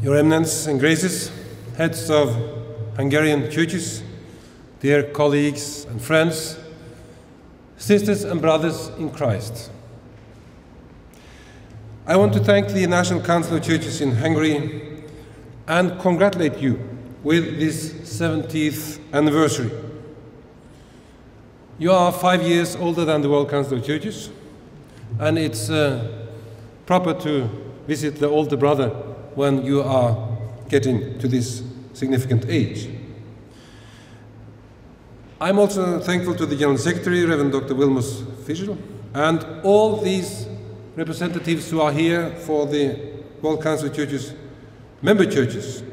Your Eminence and Graces, heads of Hungarian churches, dear colleagues and friends, sisters and brothers in Christ. I want to thank the National Council of Churches in Hungary and congratulate you with this 70th anniversary. You are 5 years older than the World Council of Churches, and it's proper to visit the older brother when you are getting to this significant age. I'm also thankful to the General Secretary, Reverend Dr. Vilmos Fischl, and all these representatives who are here for the World Council of Churches, member churches,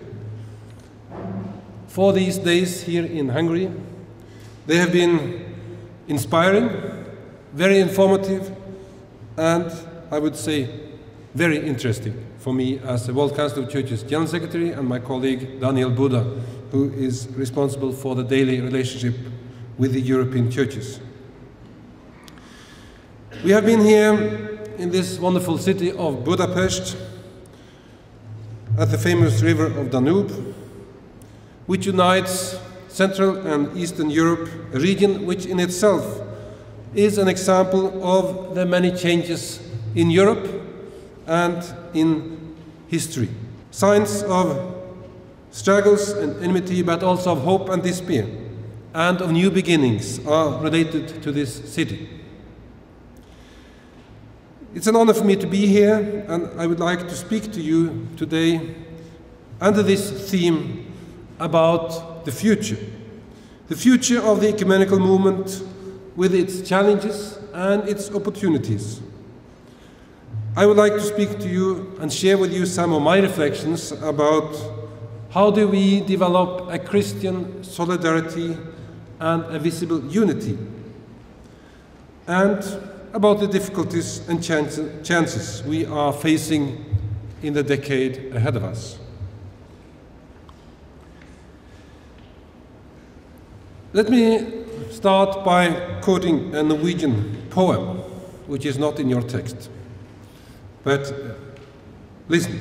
for these days here in Hungary. They have been inspiring, very informative, and I would say very interesting for me as the World Council of Churches General Secretary and my colleague Daniel Buda, who is responsible for the daily relationship with the European churches. We have been here in this wonderful city of Budapest at the famous river of Danube, which unites Central and Eastern Europe, a region which in itself is an example of the many changes in Europe and in history. Signs of struggles and enmity, but also of hope and despair, and of new beginnings are related to this city. It's an honor for me to be here, and I would like to speak to you today under this theme about the future of the ecumenical movement with its challenges and its opportunities. I would like to speak to you and share with you some of my reflections about how do we develop a Christian solidarity and a visible unity, and about the difficulties and chances we are facing in the decade ahead of us. Let me start by quoting a Norwegian poem, which is not in your text. But listen,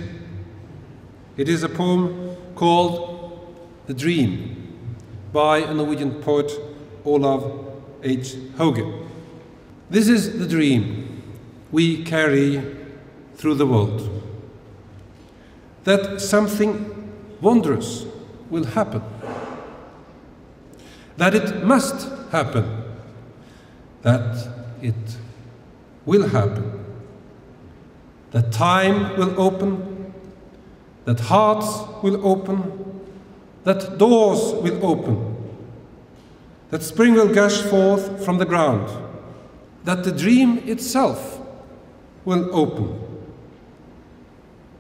it is a poem called The Dream by a Norwegian poet, Olav H. Hauge. This is the dream we carry through the world, that something wondrous will happen, that it must happen, that it will happen, that time will open, that hearts will open, that doors will open, that spring will gush forth from the ground, that the dream itself will open,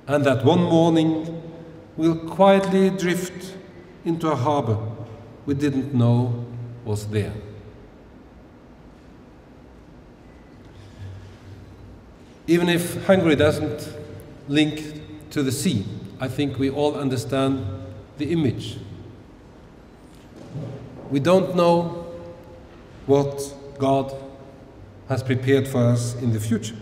and that one morning we'll quietly drift into a harbor we didn't know was there. Even if Hungary doesn't link to the sea, I think we all understand the image. We don't know what God has prepared for us in the future,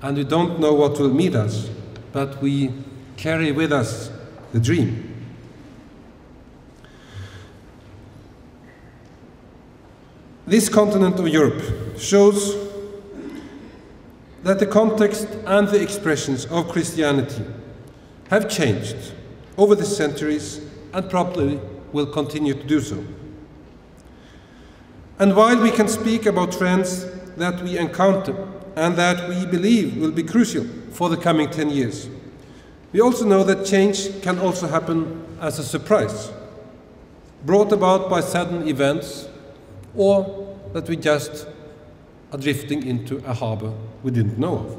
and we don't know what will meet us, but we carry with us the dream. This continent of Europe shows that the context and the expressions of Christianity have changed over the centuries and probably will continue to do so. And while we can speak about trends that we encounter and that we believe will be crucial for the coming 10 years, we also know that change can also happen as a surprise, brought about by sudden events, or that we just are drifting into a harbor we didn't know of.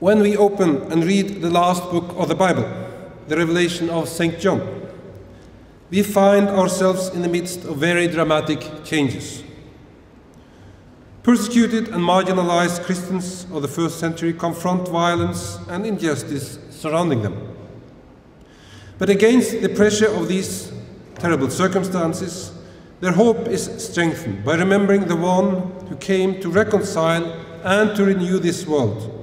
When we open and read the last book of the Bible, the Revelation of St. John, we find ourselves in the midst of very dramatic changes. Persecuted and marginalized Christians of the first century confront violence and injustice surrounding them. But against the pressure of these terrible circumstances, their hope is strengthened by remembering the one who came to reconcile and to renew this world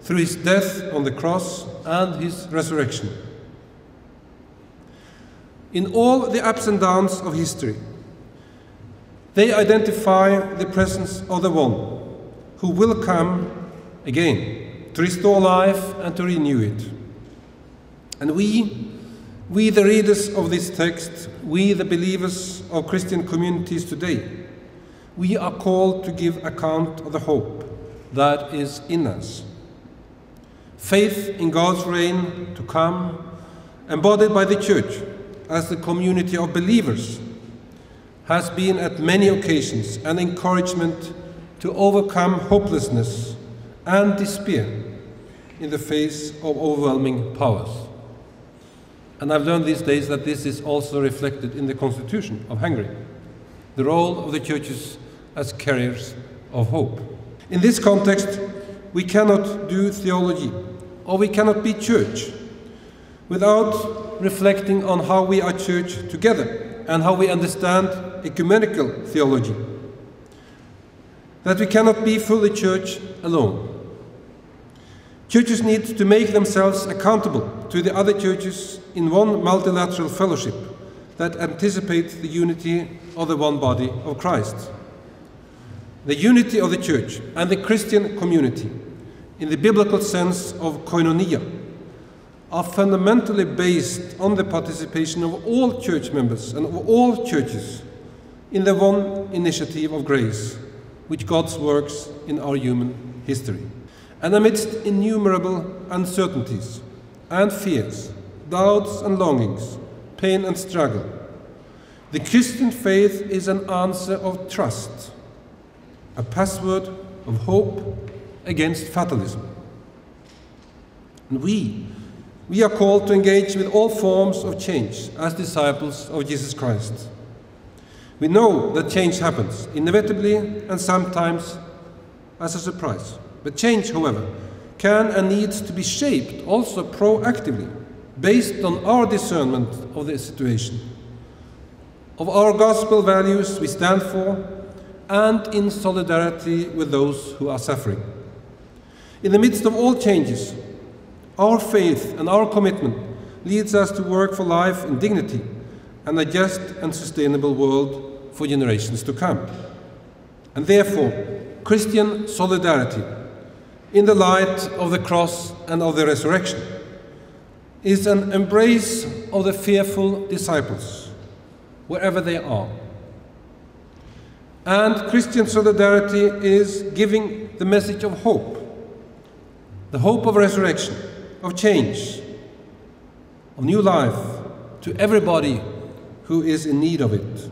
through his death on the cross and his resurrection. In all the ups and downs of history, they identify the presence of the one who will come again to restore life and to renew it. And we, the readers of this text, we, the believers of Christian communities today, we are called to give account of the hope that is in us. Faith in God's reign to come, embodied by the Church as the community of believers, has been at many occasions an encouragement to overcome hopelessness and despair in the face of overwhelming powers. And I've learned these days that this is also reflected in the Constitution of Hungary, the role of the churches as carriers of hope. In this context, we cannot do theology, or we cannot be church, without reflecting on how we are church together and how we understand ecumenical theology. That we cannot be fully church alone. Churches need to make themselves accountable to the other churches in one multilateral fellowship that anticipates the unity of the one body of Christ. The unity of the church and the Christian community, in the biblical sense of koinonia, are fundamentally based on the participation of all church members and of all churches in the one initiative of grace, which God works in our human history. And amidst innumerable uncertainties and fears, doubts and longings, pain and struggle, the Christian faith is an answer of trust, a password of hope against fatalism. And we are called to engage with all forms of change as disciples of Jesus Christ. We know that change happens inevitably and sometimes as a surprise. But change, however, can and needs to be shaped also proactively, based on our discernment of the situation, of our gospel values we stand for, and in solidarity with those who are suffering. In the midst of all changes, our faith and our commitment leads us to work for life in dignity and a just and sustainable world for generations to come. And therefore, Christian solidarity, in the light of the cross and of the resurrection, is an embrace of the fearful disciples, wherever they are. And Christian solidarity is giving the message of hope, the hope of resurrection, of change, of new life to everybody who is in need of it.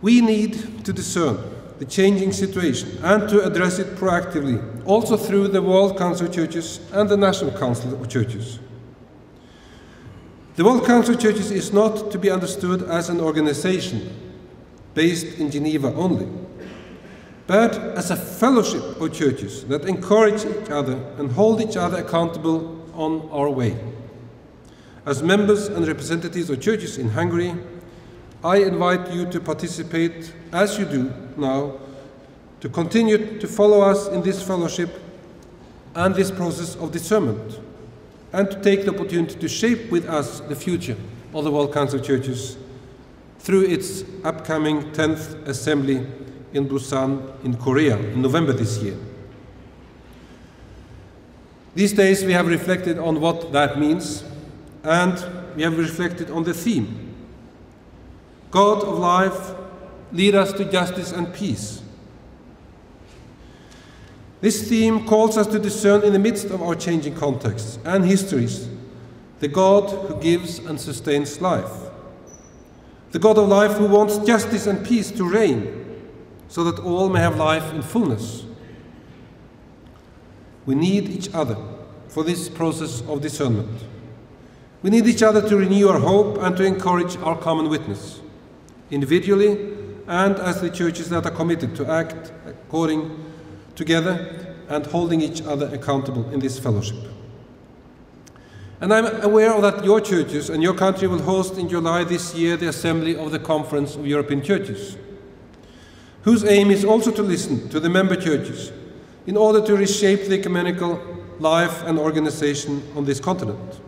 We need to discern the changing situation and to address it proactively, also through the World Council of Churches and the National Council of Churches. The World Council of Churches is not to be understood as an organization based in Geneva only, but as a fellowship of churches that encourage each other and hold each other accountable on our way. As members and representatives of churches in Hungary, I invite you to participate, as you do now, to continue to follow us in this fellowship and this process of discernment, and to take the opportunity to shape with us the future of the World Council of Churches through its upcoming 10th Assembly in Busan in Korea in November this year. These days we have reflected on what that means, and we have reflected on the theme. God of life, lead us to justice and peace. This theme calls us to discern in the midst of our changing contexts and histories the God who gives and sustains life. The God of life who wants justice and peace to reign so that all may have life in fullness. We need each other for this process of discernment. We need each other to renew our hope and to encourage our common witness, individually and as the churches that are committed to act according together and holding each other accountable in this fellowship. And I'm aware that your churches and your country will host in July this year the assembly of the Conference of European Churches. whose aim is also to listen to the member churches in order to reshape the ecumenical life and organization on this continent.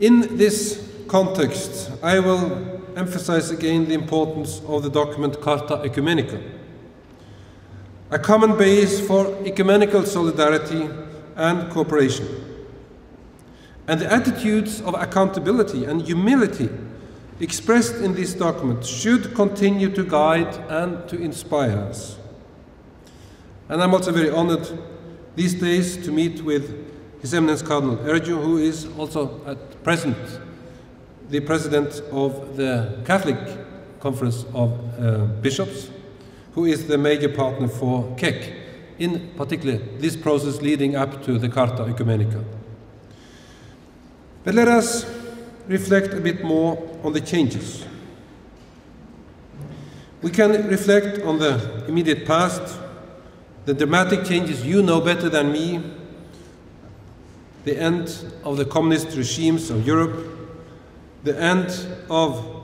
In this context, I will emphasize again the importance of the document Carta Ecumenica, a common base for ecumenical solidarity and cooperation. And the attitudes of accountability and humility expressed in this document should continue to guide and to inspire us. And I'm also very honored these days to meet with His Eminence Cardinal Ergio, who is also at present the President of the Catholic Conference of Bishops, who is the major partner for KEC, in particular this process leading up to the Carta Ecumenica. But let us reflect a bit more on the changes. We can reflect on the immediate past, the dramatic changes you know better than me, the end of the communist regimes of Europe, the end of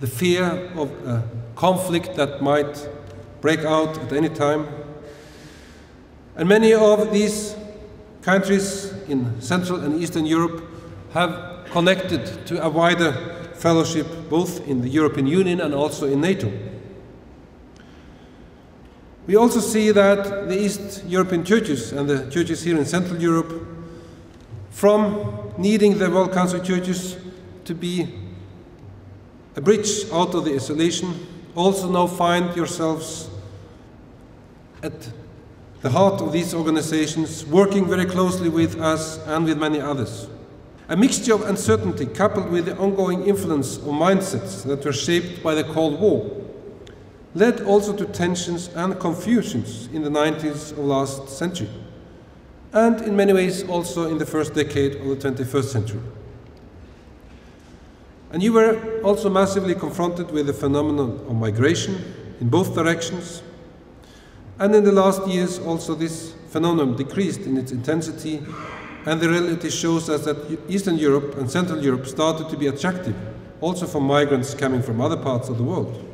the fear of a conflict that might break out at any time. And many of these countries in Central and Eastern Europe have connected to a wider fellowship both in the European Union and also in NATO. We also see that the East European churches and the churches here in Central Europe, from needing the World Council of Churches to be a bridge out of the isolation, also now find yourselves at the heart of these organizations, working very closely with us and with many others. A mixture of uncertainty coupled with the ongoing influence of mindsets that were shaped by the Cold War led also to tensions and confusions in the 90s of last century, and in many ways also in the first decade of the 21st century. And you were also massively confronted with the phenomenon of migration in both directions, and in the last years also this phenomenon decreased in its intensity, and the reality shows us that Eastern Europe and Central Europe started to be attractive also for migrants coming from other parts of the world.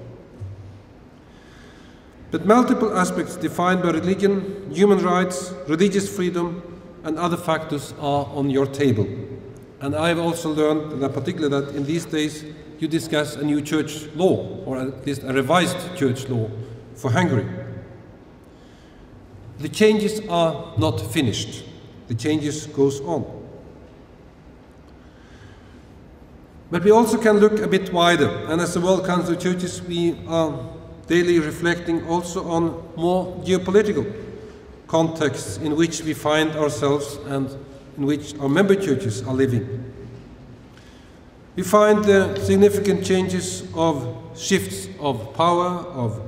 But multiple aspects defined by religion, human rights, religious freedom, and other factors are on your table. And I have also learned that particularly that in these days you discuss a new church law, or at least a revised church law for Hungary. The changes are not finished. The changes goes on. But we also can look a bit wider, and as the World Council of Churches we are daily reflecting also on more geopolitical contexts in which we find ourselves and in which our member churches are living. We find the significant changes of shifts of power, of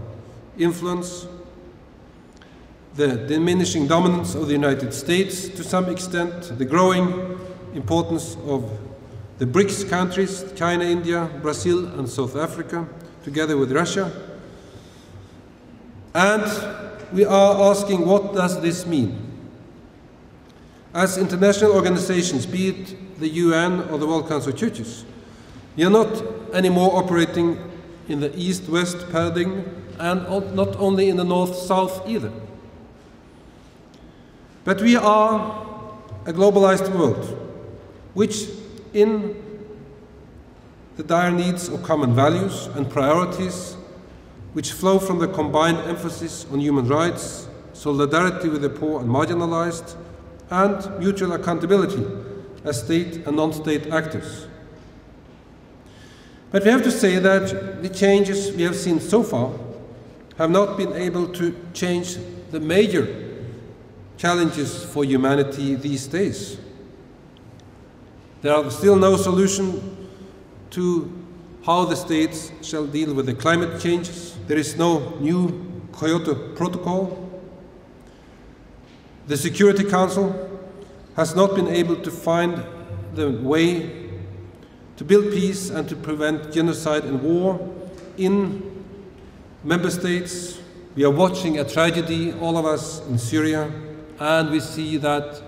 influence, the diminishing dominance of the United States to some extent, the growing importance of the BRICS countries, China, India, Brazil and South Africa, together with Russia. And we are asking, what does this mean? As international organizations, be it the UN or the World Council of Churches, we are not anymore operating in the East-West paradigm and not only in the North-South either. But we are a globalized world, which in the dire needs of common values and priorities, which flow from the combined emphasis on human rights, solidarity with the poor and marginalized, and mutual accountability as state and non-state actors. But we have to say that the changes we have seen so far have not been able to change the major challenges for humanity these days. There are still no solution to how the states shall deal with the climate changes. There is no new Kyoto Protocol. The Security Council has not been able to find the way to build peace and to prevent genocide and war in member states. We are watching a tragedy, all of us, in Syria, and we see that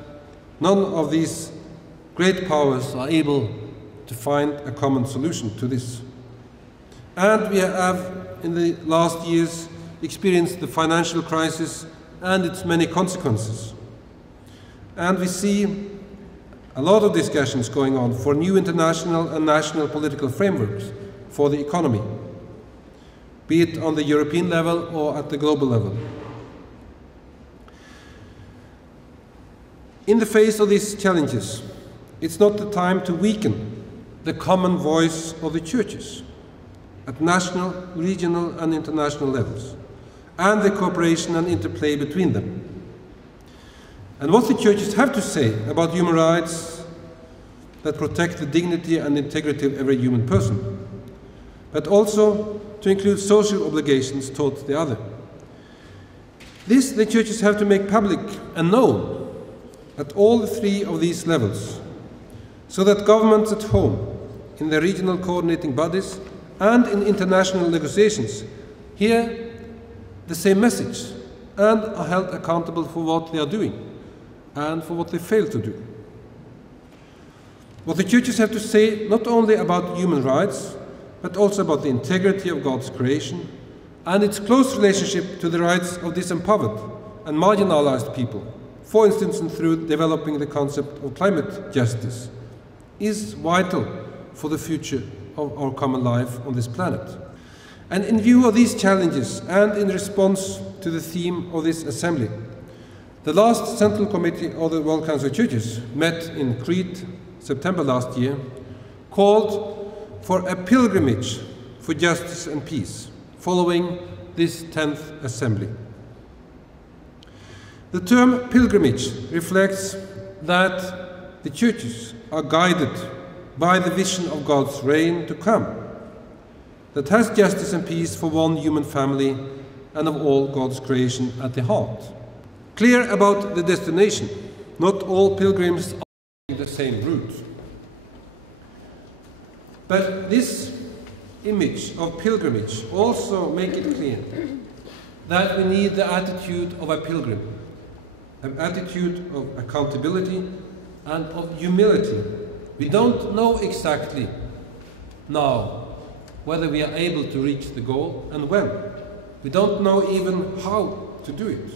none of these great powers are able to find a common solution to this. And we have in the last years experienced the financial crisis and its many consequences. And we see a lot of discussions going on for new international and national political frameworks for the economy, be it on the European level or at the global level. In the face of these challenges, it's not the time to weaken the common voice of the churches at national, regional and international levels, and the cooperation and interplay between them. And what the churches have to say about human rights that protect the dignity and integrity of every human person, but also to include social obligations toward the other. This the churches have to make public and known at all three of these levels, so that governments at home, in their regional coordinating bodies, and in international negotiations hear the same message and are held accountable for what they are doing and for what they fail to do. What the churches have to say not only about human rights, but also about the integrity of God's creation and its close relationship to the rights of disempowered and marginalized people, for instance through developing the concept of climate justice, is vital for the future of our common life on this planet. And in view of these challenges and in response to the theme of this assembly, the last Central Committee of the World Council of Churches met in Crete, September last year, called for a pilgrimage for justice and peace, following this 10th Assembly. The term pilgrimage reflects that the churches are guided by the vision of God's reign to come, that has justice and peace for one human family and of all God's creation at the heart. Clear about the destination, not all pilgrims are taking the same route. But this image of pilgrimage also makes it clear that we need the attitude of a pilgrim, an attitude of accountability and of humility. We don't know exactly now whether we are able to reach the goal and when. We don't know even how to do it.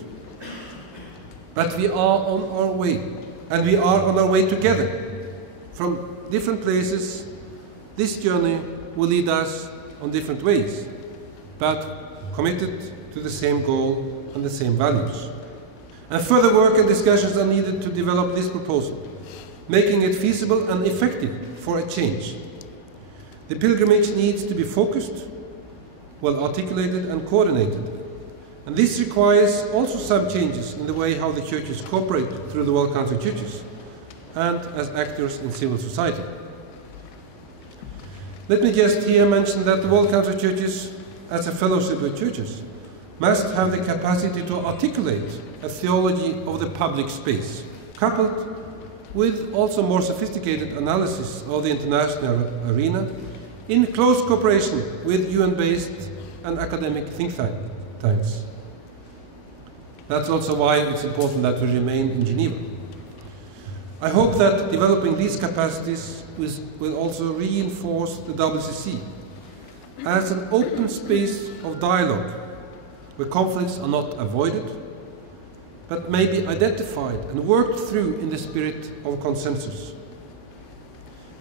But we are on our way, and we are on our way together. From different places, this journey will lead us on different ways, but committed to the same goal and the same values. And further work and discussions are needed to develop this proposal, making it feasible and effective for a change. The pilgrimage needs to be focused, well articulated and coordinated. And this requires also some changes in the way how the churches cooperate through the World Council of Churches and as actors in civil society. Let me just here mention that the World Council of Churches, as a fellowship of churches, must have the capacity to articulate a theology of the public space, coupled with also more sophisticated analysis of the international arena, in close cooperation with UN-based and academic think tanks. That's also why it's important that we remain in Geneva. I hope that developing these capacities will also reinforce the WCC as an open space of dialogue where conflicts are not avoided, but may be identified and worked through in the spirit of consensus.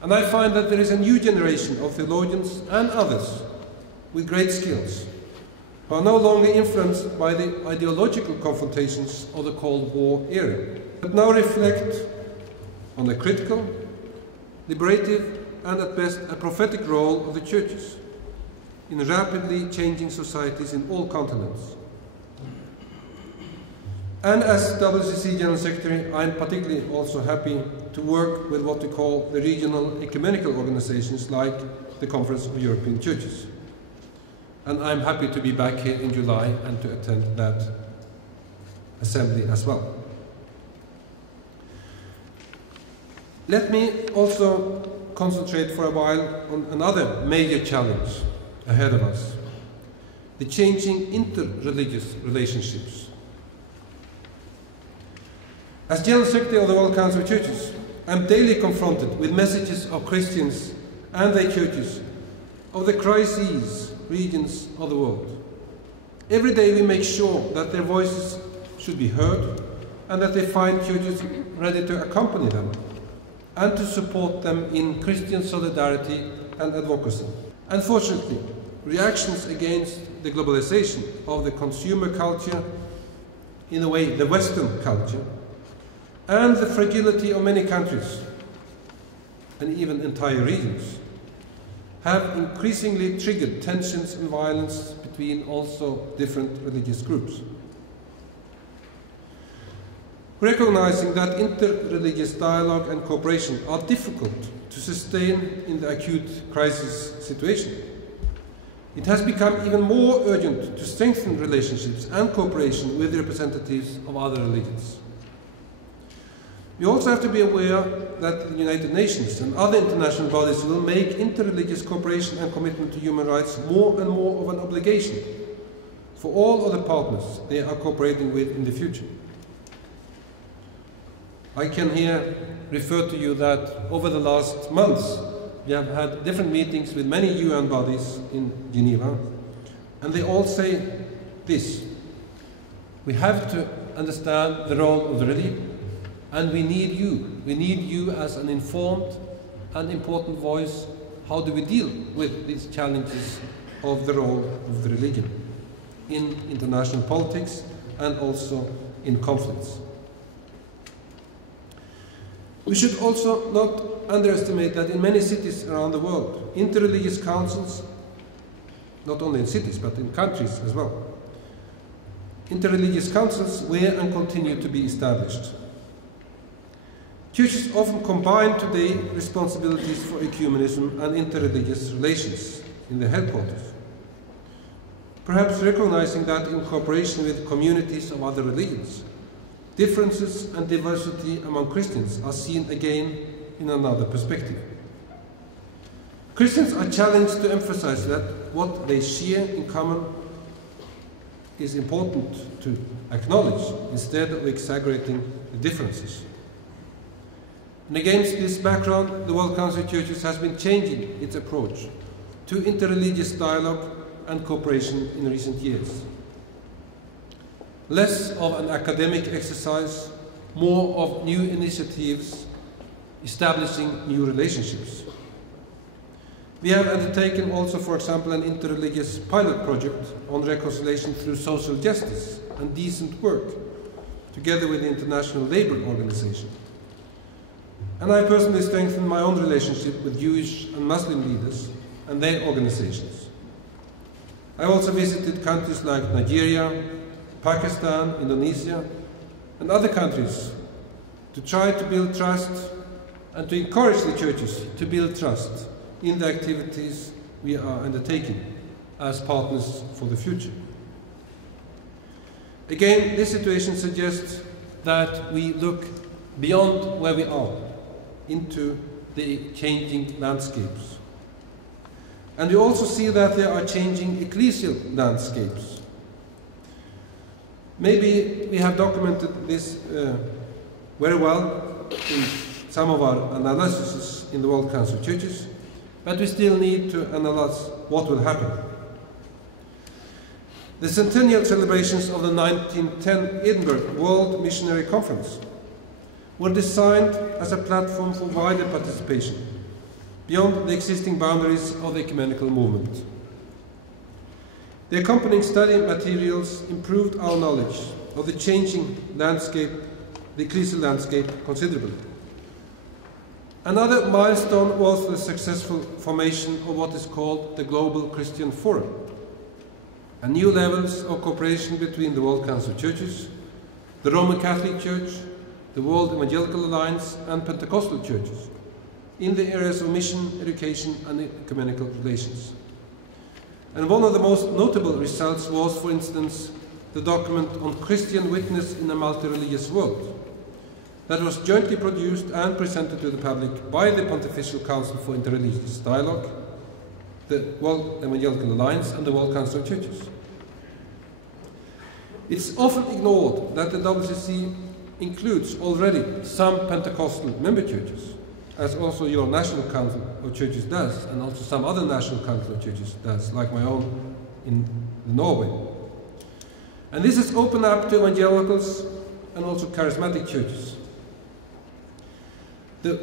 And I find that there is a new generation of theologians and others with great skills who are no longer influenced by the ideological confrontations of the Cold War era, but now reflect on the critical, liberative, and at best a prophetic role of the churches in rapidly changing societies in all continents. And as WCC General Secretary, I am particularly also happy to work with what we call the regional ecumenical organizations like the Conference of European Churches. And I'm happy to be back here in July and to attend that assembly as well. Let me also concentrate for a while on another major challenge ahead of us, the changing inter-religious relationships. As General Secretary of the World Council of Churches, I'm daily confronted with messages of Christians and their churches of the crises regions of the world. Every day we make sure that their voices should be heard and that they find churches ready to accompany them and to support them in Christian solidarity and advocacy. Unfortunately, reactions against the globalization of the consumer culture, in a way the Western culture, and the fragility of many countries and even entire regions have increasingly triggered tensions and violence between also different religious groups. Recognizing that interreligious dialogue and cooperation are difficult to sustain in the acute crisis situation, it has become even more urgent to strengthen relationships and cooperation with the representatives of other religions. We also have to be aware that the United Nations and other international bodies will make interreligious cooperation and commitment to human rights more and more of an obligation for all other partners they are cooperating with in the future. I can here refer to you that over the last months we have had different meetings with many UN bodies in Geneva, and they all say this: we have to understand the role of the religion, and we need you. We need you as an informed and important voice. How do we deal with these challenges of the role of the religion in international politics and also in conflicts? We should also not underestimate that in many cities around the world, interreligious councils, not only in cities but in countries as well, interreligious councils were and continue to be established. Churches often combine today responsibilities for ecumenism and interreligious relations in their headquarters, perhaps recognizing that in cooperation with communities of other religions, differences and diversity among Christians are seen again in another perspective. Christians are challenged to emphasize that what they share in common is important to acknowledge instead of exaggerating the differences. And against this background, the World Council of Churches has been changing its approach to interreligious dialogue and cooperation in recent years. Less of an academic exercise, more of new initiatives establishing new relationships. We have undertaken also, for example, an interreligious pilot project on reconciliation through social justice and decent work, together with the International Labour Organization. And I personally strengthened my own relationship with Jewish and Muslim leaders and their organizations. I also visited countries like Nigeria, Pakistan, Indonesia, and other countries to try to build trust and to encourage the churches to build trust in the activities we are undertaking as partners for the future. Again, this situation suggests that we look beyond where we are into the changing landscapes. And we also see that there are changing ecclesial landscapes. Maybe we have documented this very well in some of our analyses in the World Council of Churches, but we still need to analyze what will happen. The centennial celebrations of the 1910 Edinburgh World Missionary Conference were designed as a platform for wider participation beyond the existing boundaries of the ecumenical movement. The accompanying study materials improved our knowledge of the changing landscape, the ecclesial landscape, considerably. Another milestone was the successful formation of what is called the Global Christian Forum, and new levels of cooperation between the World Council of Churches, the Roman Catholic Church, the World Evangelical Alliance, and Pentecostal churches in the areas of mission, education, and ecumenical relations. And one of the most notable results was, for instance, the document on Christian witness in a multi-religious world that was jointly produced and presented to the public by the Pontifical Council for Interreligious Dialogue, the World Evangelical Alliance, and the World Council of Churches. It's often ignored that the WCC includes already some Pentecostal member churches, as also your National Council of Churches does, and also some other National Council of Churches does, like my own in Norway. And this is open up to evangelicals and also charismatic churches. The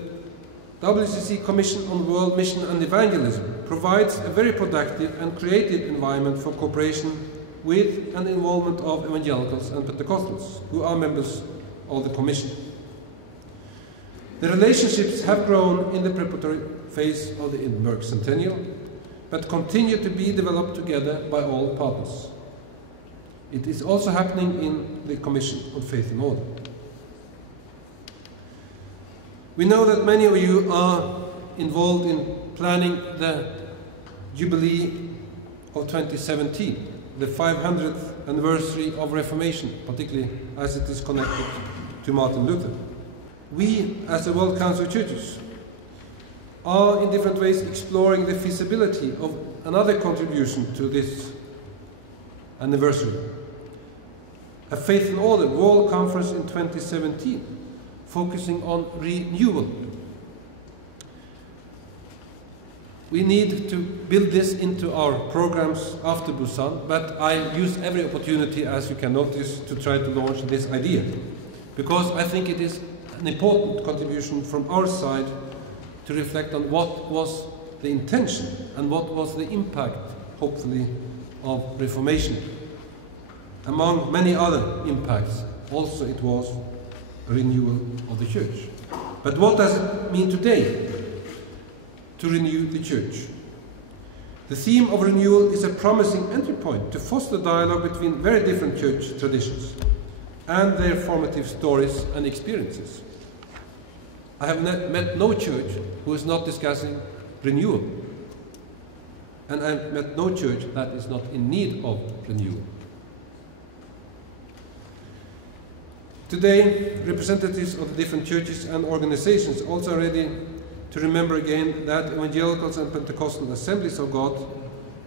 WCC Commission on World Mission and Evangelism provides a very productive and creative environment for cooperation with and involvement of evangelicals and Pentecostals, who are members of the Commission. The relationships have grown in the preparatory phase of the Edinburgh Centennial, but continue to be developed together by all partners. It is also happening in the Commission on Faith and Order. We know that many of you are involved in planning the Jubilee of 2017, the 500th anniversary of Reformation, particularly as it is connected to Martin Luther. We, as the World Council of Churches, are in different ways exploring the feasibility of another contribution to this anniversary. A Faith and Order World Conference in 2017, focusing on renewal. We need to build this into our programs after Busan, but I use every opportunity, as you can notice, to try to launch this idea, because I think it is an important contribution from our side to reflect on what was the intention and what was the impact, hopefully, of Reformation. Among many other impacts, also it was a renewal of the church. But what does it mean today to renew the church? The theme of renewal is a promising entry point to foster dialogue between very different church traditions and their formative stories and experiences. I have met no church who is not discussing renewal, and I have met no church that is not in need of renewal. Today, representatives of the different churches and organizations also are ready to remember again that evangelicals and Pentecostal Assemblies of God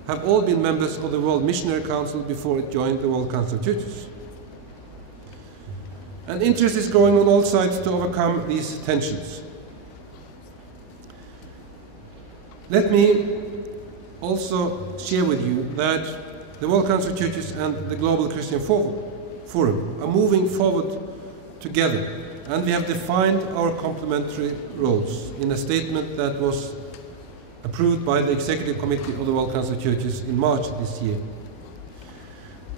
have all been members of the World Missionary Council before it joined the World Council of Churches. And interest is growing on all sides to overcome these tensions. Let me also share with you that the World Council of Churches and the Global Christian Forum are moving forward together, and we have defined our complementary roles in a statement that was approved by the Executive Committee of the World Council of Churches in March this year.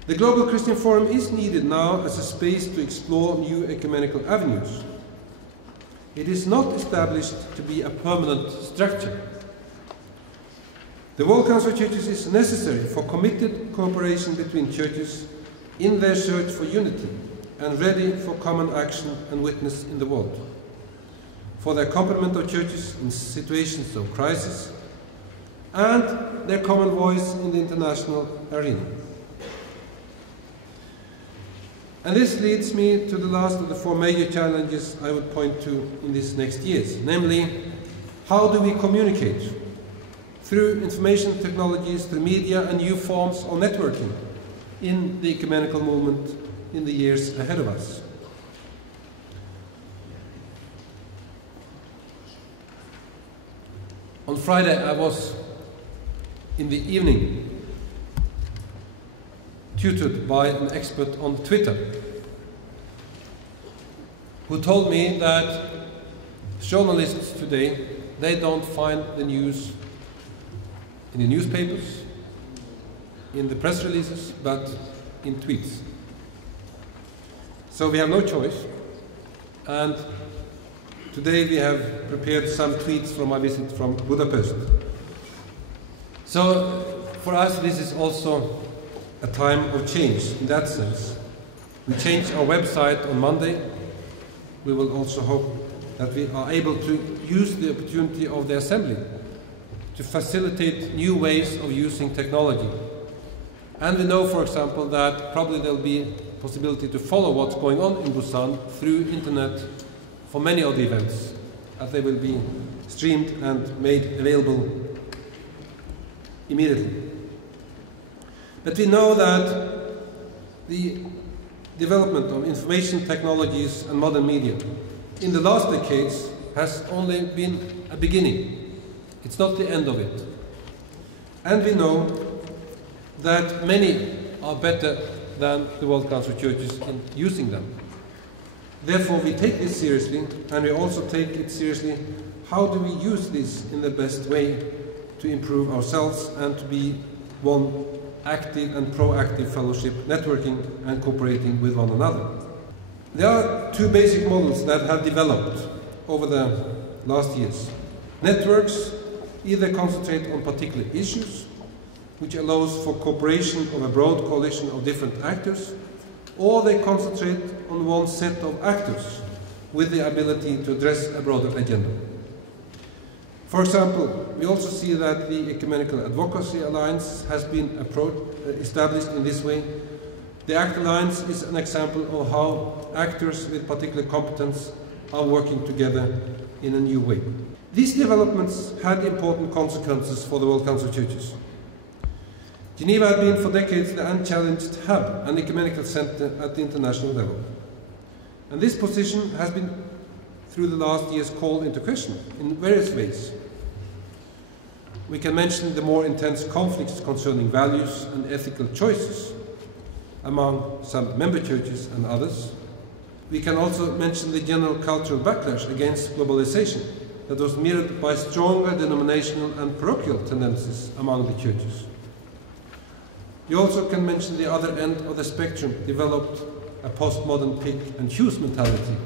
The Global Christian Forum is needed now as a space to explore new ecumenical avenues. It is not established to be a permanent structure. The World Council of Churches is necessary for committed cooperation between churches in their search for unity and ready for common action and witness in the world, for the accompaniment of churches in situations of crisis, and their common voice in the international arena. And this leads me to the last of the four major challenges I would point to in these next years, namely, how do we communicate through information technologies, through media and new forms of networking in the ecumenical movement in the years ahead of us. On Friday, I was in the evening tutored by an expert on Twitter who told me that journalists today, they don't find the news in the newspapers, in the press releases, but in tweets. So we have no choice, and today we have prepared some tweets from my visit from Budapest. So for us this is also a time of change in that sense. We changed our website on Monday. We will also hope that we are able to use the opportunity of the assembly to facilitate new ways of using technology. And we know, for example, that probably there will be possibility to follow what's going on in Busan through internet for many of the events, as they will be streamed and made available immediately. But we know that the development of information technologies and modern media in the last decades has only been a beginning. It's not the end of it. And we know that many are better than the World Council of Churches in using them. Therefore, we take this seriously, and we also take it seriously, how do we use this in the best way to improve ourselves and to be one active and proactive fellowship, networking and cooperating with one another. There are two basic models that have developed over the last years. Networks either concentrate on particular issues, which allows for cooperation of a broad coalition of different actors, or they concentrate on one set of actors with the ability to address a broader agenda. For example, we also see that the Ecumenical Advocacy Alliance has been established in this way. The ACT Alliance is an example of how actors with particular competence are working together in a new way. These developments had important consequences for the World Council of Churches. Geneva had been for decades the unchallenged hub and ecumenical center at the international level. And this position has been, through the last years, called into question in various ways. We can mention the more intense conflicts concerning values and ethical choices among some member churches and others. We can also mention the general cultural backlash against globalization that was mirrored by stronger denominational and parochial tendencies among the churches. We also can mention the other end of the spectrum developed a postmodern pick and choose mentality.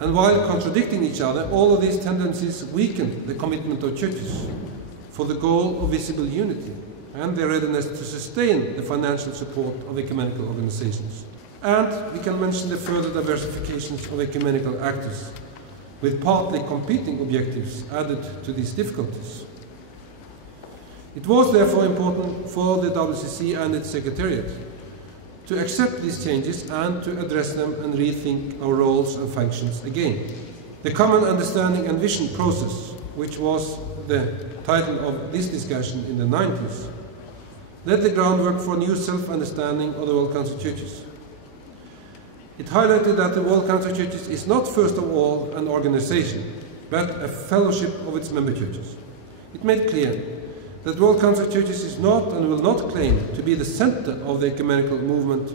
And while contradicting each other, all of these tendencies weaken the commitment of churches for the goal of visible unity and their readiness to sustain the financial support of ecumenical organizations. And we can mention the further diversifications of ecumenical actors, with partly competing objectives added to these difficulties. It was therefore important for the WCC and its Secretariat to accept these changes and to address them and rethink our roles and functions again. The Common Understanding and Vision process, which was the title of this discussion in the 90s, laid the groundwork for a new self-understanding of the World Council of Churches. It highlighted that the World Council of Churches is not first of all an organization, but a fellowship of its member churches. It made clear that the World Council of Churches is not and will not claim to be the center of the ecumenical movement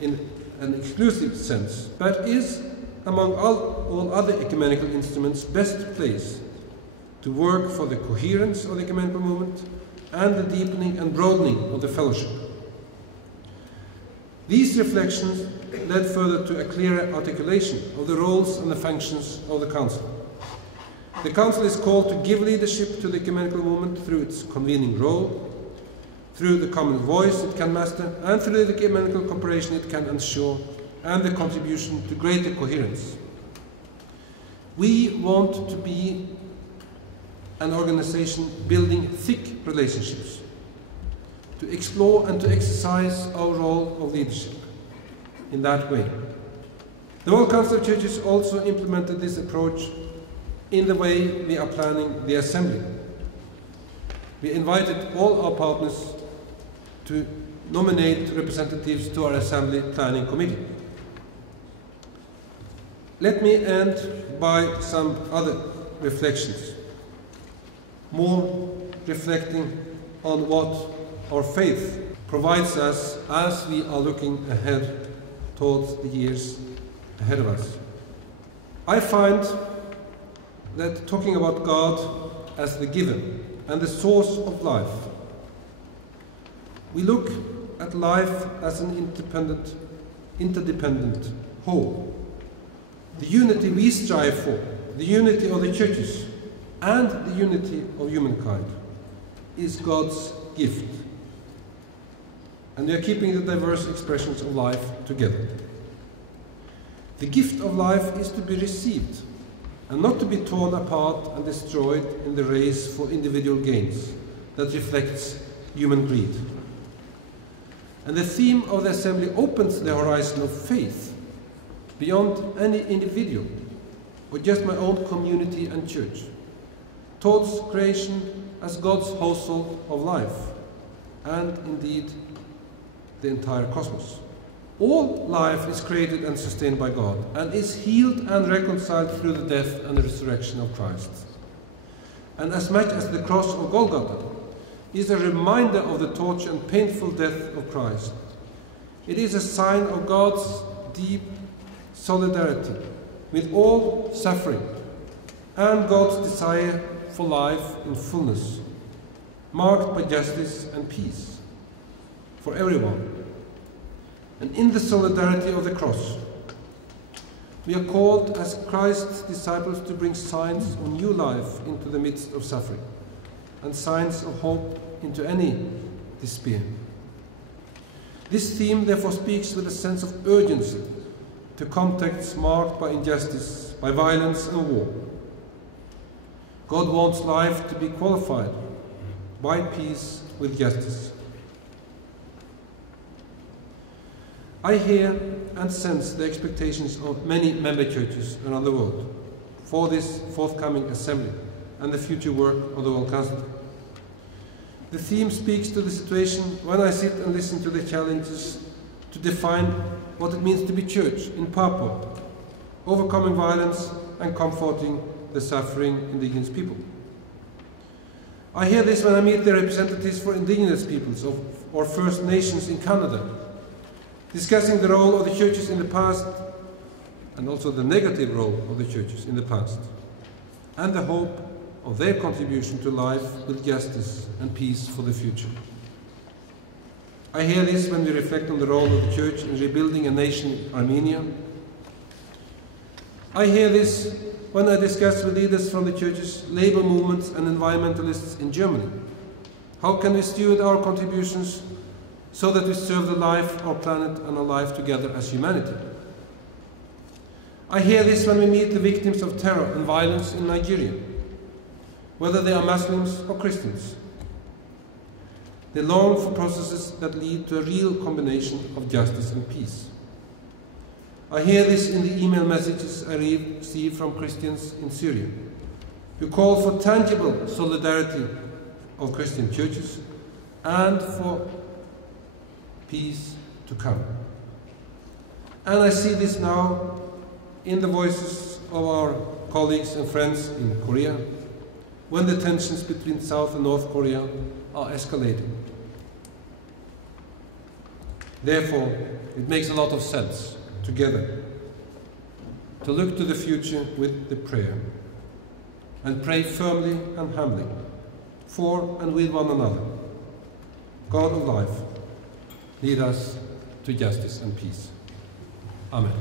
in an exclusive sense, but is, among all other ecumenical instruments, best placed to work for the coherence of the ecumenical movement and the deepening and broadening of the fellowship. These reflections led further to a clearer articulation of the roles and the functions of the Council. The Council is called to give leadership to the ecumenical movement through its convening role, through the common voice it can master, and through the ecumenical cooperation it can ensure, and the contribution to greater coherence. We want to be an organization building thick relationships, to explore and to exercise our role of leadership in that way. The World Council of Churches also implemented this approach in the way we are planning the Assembly. We invited all our partners to nominate representatives to our Assembly Planning Committee. Let me end by some other reflections, more reflecting on what our faith provides us as we are looking ahead towards the years ahead of us. I find that talking about God as the giver and the source of life, we look at life as an interdependent whole. The unity we strive for, the unity of the churches, and the unity of humankind is God's gift. And we are keeping the diverse expressions of life together. The gift of life is to be received and not to be torn apart and destroyed in the race for individual gains that reflects human greed. And the theme of the Assembly opens the horizon of faith beyond any individual or just my own community and church, towards creation as God's household of life, and indeed the entire cosmos. All life is created and sustained by God, and is healed and reconciled through the death and the resurrection of Christ. And as much as the cross of Golgotha is a reminder of the torture and painful death of Christ, it is a sign of God's deep solidarity with all suffering and God's desire for life in fullness, marked by justice and peace for everyone. And in the solidarity of the cross, we are called as Christ's disciples to bring signs of new life into the midst of suffering, and signs of hope into any despair. This theme therefore speaks with a sense of urgency to contexts marked by injustice, by violence and war. God wants life to be qualified by peace with justice. I hear and sense the expectations of many member churches around the world for this forthcoming assembly and the future work of the World Council. The theme speaks to the situation when I sit and listen to the challenges to define what it means to be church in Papua, overcoming violence and comforting the suffering indigenous people. I hear this when I meet the representatives for indigenous peoples or First Nations in Canada, discussing the role of the churches in the past and also the negative role of the churches in the past, and the hope of their contribution to life with justice and peace for the future. I hear this when we reflect on the role of the church in rebuilding a nation, Armenia. I hear this when I discuss with leaders from the churches, labor movements and environmentalists in Germany. How can we steward our contributions so that we serve the life, our planet and our life together as humanity? I hear this when we meet the victims of terror and violence in Nigeria, whether they are Muslims or Christians. They long for processes that lead to a real combination of justice and peace. I hear this in the email messages I receive from Christians in Syria, who call for tangible solidarity of Christian churches and for peace to come. And I see this now in the voices of our colleagues and friends in Korea, when the tensions between South and North Korea are escalating. Therefore, it makes a lot of sense together to look to the future with the prayer and pray firmly and humbly for and with one another. God of life, lead us to justice and peace. Amen.